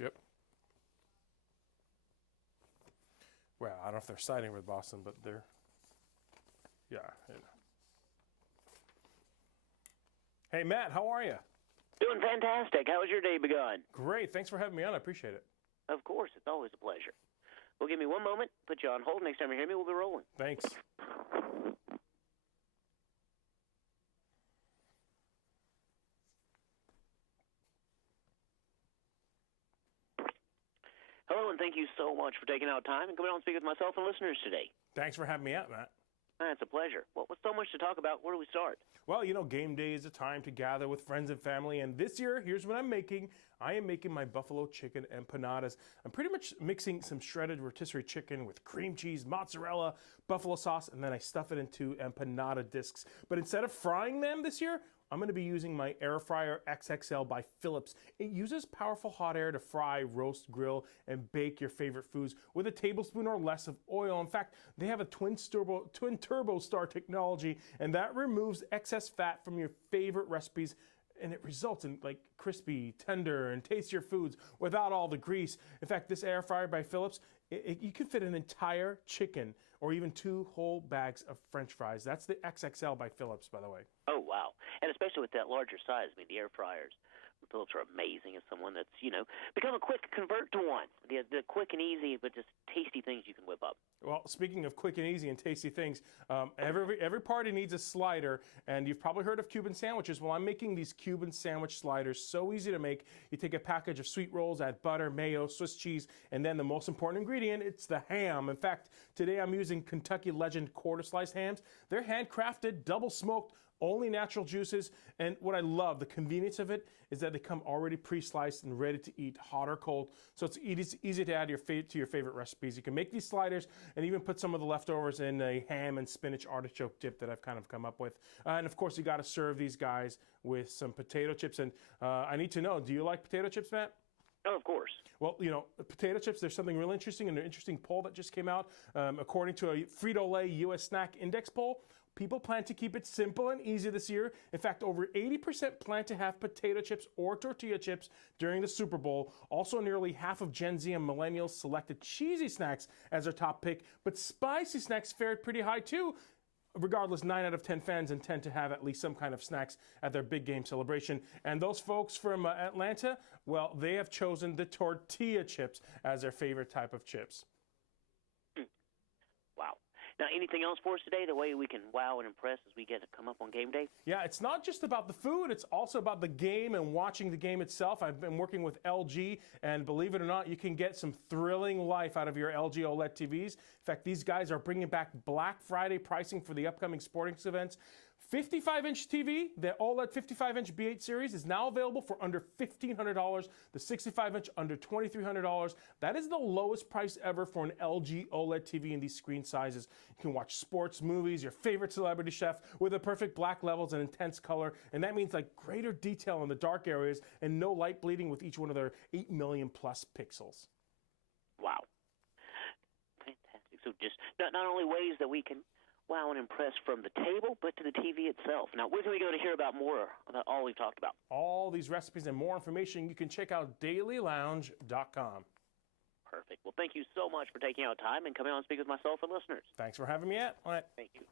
Yep. Well, I don't know if they're siding with Boston, but they're, yeah. Hey, Matt, how are you? Doing fantastic. How was your day begun? Great. Thanks for having me on. I appreciate it. Of course. It's always a pleasure. Well, give me one moment. Put you on hold. Next time you hear me, we'll be rolling. Thanks. Hello, and thank you so much for taking out time and coming on and speak with myself and listeners today. Thanks for having me out, Matt. It's a pleasure. Well, with so much to talk about, where do we start? Well, you know, game day is a time to gather with friends and family, and this year, here's what I'm making. I am making my buffalo chicken empanadas. I'm pretty much mixing some shredded rotisserie chicken with cream cheese, mozzarella, buffalo sauce, and then I stuff it into empanada discs. But instead of frying them this year, I'm going to be using my air fryer XXL by Philips. It uses powerful hot air to fry, roast, grill, and bake your favorite foods with a tablespoon or less of oil. In fact, they have a twin turbo star technology, and that removes excess fat from your favorite recipes, and it results in like crispy, tender, and tastier foods without all the grease. In fact, this air fryer by Philips, you can fit an entire chicken or even 2 whole bags of French fries. That's the XXL by Philips, by the way. Oh, wow. And especially with that larger size. I mean, the air fryers from Philips are amazing as someone that's, become a quick convert to one. The quick and easy, but just tasty things you can whip up. Well, speaking of quick and easy and tasty things, every party needs a slider, and you've probably heard of Cuban sandwiches. Well, I'm making these Cuban sandwich sliders so easy to make. You take a package of sweet rolls, add butter, mayo, Swiss cheese, and then the most important ingredient, it's the ham. In fact, today I'm using Kentucky Legend quarter-sliced hams. They're handcrafted, double-smoked, only natural juices, and what I love, the convenience of it, is that they come already pre-sliced and ready to eat, hot or cold. So it's easy to add to your favorite recipes. You can make these sliders and even put some of the leftovers in a ham and spinach artichoke dip that I've kind of come up with. And of course, you got to serve these guys with some potato chips. And I need to know, do you like potato chips, Matt? Oh, of course. Well, potato chips, there's something really interesting in an interesting poll that just came out. According to a Frito-Lay U.S. Snack Index poll, people plan to keep it simple and easy this year. In fact, over 80% plan to have potato chips or tortilla chips during the Super Bowl. Also, nearly half of Gen Z and millennials selected cheesy snacks as their top pick, but spicy snacks fared pretty high too. Regardless, 9 out of 10 fans intend to have at least some kind of snacks at their big game celebration. And those folks from Atlanta, well, they have chosen the tortilla chips as their favorite type of chips. Wow. Now, anything else for us today, the way we can wow and impress as we get to come up on game day? Yeah, it's not just about the food. It's also about the game and watching the game itself. I've been working with LG, and believe it or not, you can get some thrilling life out of your LG OLED TVs. In fact, these guys are bringing back Black Friday pricing for the upcoming sporting events. 55-inch TV, the OLED 55-inch B8 series is now available for under $1,500. The 65-inch under $2,300. That is the lowest price ever for an LG OLED TV in these screen sizes. You can watch sports, movies, your favorite celebrity chef with the perfect black levels and intense color. And that means like greater detail in the dark areas and no light bleeding with each one of their 8 million plus pixels. Wow. Fantastic. So just not only ways that we can wow and impress from the table, but to the TV itself. Now, where can we go to hear about more about all we've talked about? All these recipes and more information, you can check out dailylounge.com. Perfect. Well, thank you so much for taking out time and coming on and speak with myself and listeners. Thanks for having me, Ed. All right. Thank you.